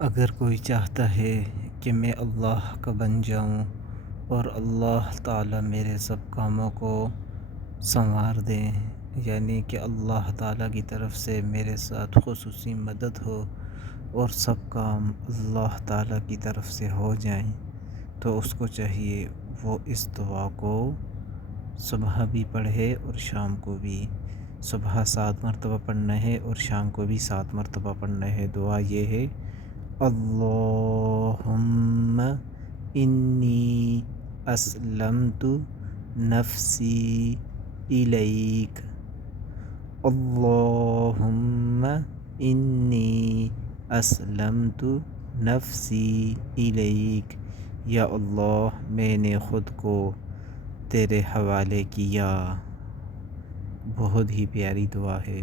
अगर कोई चाहता है कि मैं अल्लाह का बन जाऊं और अल्लाह ताला मेरे सब कामों को संवार दें, यानी कि अल्लाह ताला की तरफ से मेरे साथ खुसूसी मदद हो और सब काम अल्लाह ताला की तरफ से हो जाएं, तो उसको चाहिए वो इस दुआ को सुबह भी पढ़े और शाम को भी। सुबह 7 मरतबा पढ़ना है और शाम को भी 7 मरतबा पढ़ना है। दुआ ये है, अल्लाहुम्मा इन्नी अस्लमतु नफ्सी इलैक। अल्लाहुम्मा इन्नी अस्लमतु नफ्सी इलैक। या अल्लाह, मैंने ख़ुद को तेरे हवाले किया। बहुत ही प्यारी दुआ है।